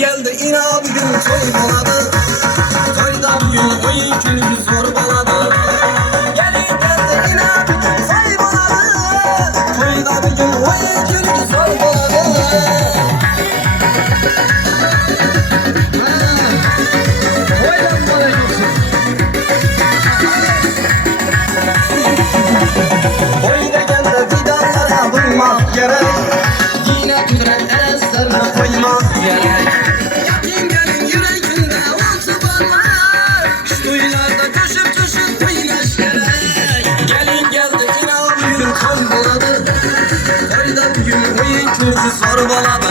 Geldi inan bir gün toy boladı. Toyda bugün oyun günümüz zorbaladı. Geldi inan bir gün toy boladı. Toyda bugün oyun günümüz zorbaladı. Toyda geldi fidanlara vurmak gerek. Yine kudret eslerine koymak gerek. Gelin geldi inan bir gün kan buladı. Toyda bugün oyun kürsü zorbaladı.